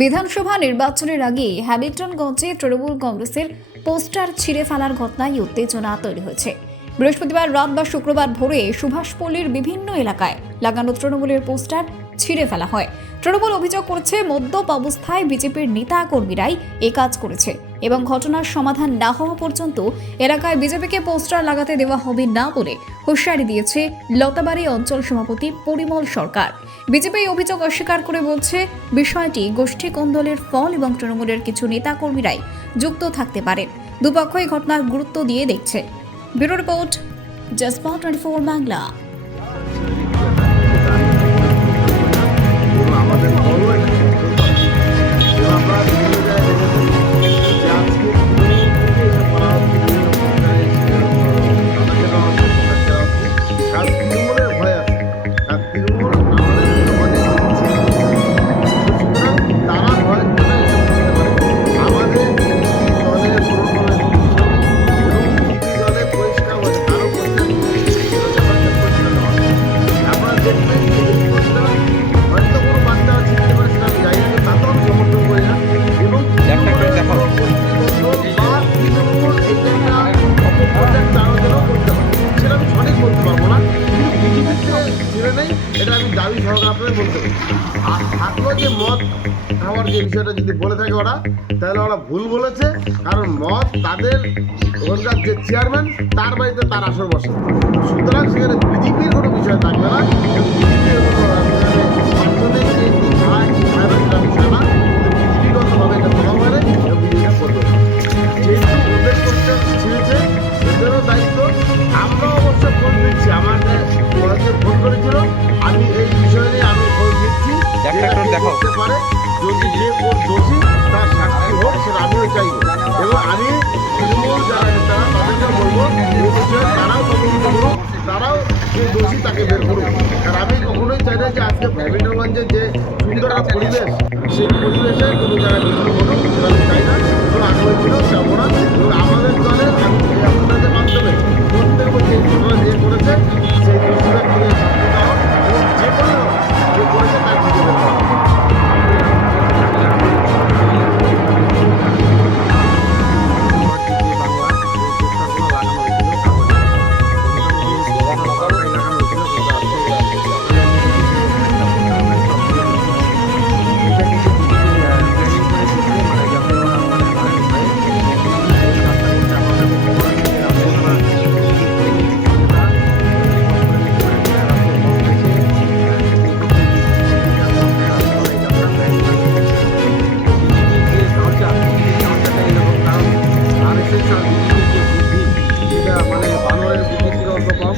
বিধানসভা নির্বাচনের আগে হ্যামিল্টনগঞ্জে তৃণমূল কংগ্রেসের পোস্টার ছিঁড়ে ফেলার ঘটনায় উত্তেজনা তৈরি হয়েছে। বৃহস্পতিবার রাত বা শুক্রবার ভোরে সুভাষপল্লীর বিভিন্ন এলাকায় লাগানো তৃণমূলের পোস্টার ছিঁড়ে ফেলা হয়। তৃণমূল অভিযোগ করছে মদ্যপ অবস্থায় বিজেপির নেতা কর্মীরাই এ কাজ করেছে এবং ঘটনার সমাধান না হওয়া পর্যন্ত এলাকায় বিজেপিকে পোস্টার লাগাতে দেওয়া হবে না বলে হুঁশিয়ারি দিয়েছে লতাবাড়ি অঞ্চল সভাপতি পরিমল সরকার। বিজেপি এই অভিযোগ অস্বীকার করে বলছে বিষয়টি গোষ্ঠী কোন্দলের ফল এবং তৃণমূলের কিছু নেতা কর্মীরাই যুক্ত থাকতে পারেন। দুপক্ষই ঘটনার গুরুত্ব দিয়ে দেখছে। ব্যুরো রিপোর্ট, জসপা 24 বাংলা। এটা আমি দাবি সহকারে আপনাদের বলতে পারি। আর থাকলো যে মদ খাওয়ার যে বিষয়টা যদি বলে থাকে ওরা, তাহলে ওরা ভুল বলেছে। কারণ মদ তাদের ওখানকার যে চেয়ারম্যান তার বাড়িতে তার আসর বসে, সুতরাং সেখানে বিজেপির কোনো বিষয় থাকবে না। বিজেপির বিষয় না, বিজেপিগতভাবে এটা বলা মানে বিজেপিটা করবে। যেহেতু ওদের করতে ছিঁড়েছে, এদেরও দায়িত্ব। আমরা অবশ্য ফোন দিচ্ছি, আমাকে ফোন করেছিল, আমি এই বিষয় নিয়ে আমি খোঁজ দিচ্ছি করতে পারে। যদি যে দোষী তার শাস্তি হোক, সেটা আমিও চাইব। এবং আমি তৃণমূল যারা নেতারা তাদেরকে বলবো এই বিষয়ে তারাও তদন্ত করুক, তারাও যে দোষী তাকে বের করুক। আর আমি কখনোই চাই না যে আজকে হ্যামিল্টনগঞ্জের যে সুন্দর একটা পরিবেশ, সেই পরিবেশে কোনো জায়গায় বিঘ্ন ঘটুক, সেটা আমি চাই না। তো আগামী দিনেও যাবো না। এবং আমাদের দলে আমি আপনাদের মাধ্যমে প্রত্যেক যে ঘটনা যে করেছে সেই দোষীরা থেকে শাস্তি দেওয়া হোক এবং যে কোনো যে করেছে তার খুঁজে বের করা হোক। মানে বানরের বুদ্ধি থেকে অল্প কম।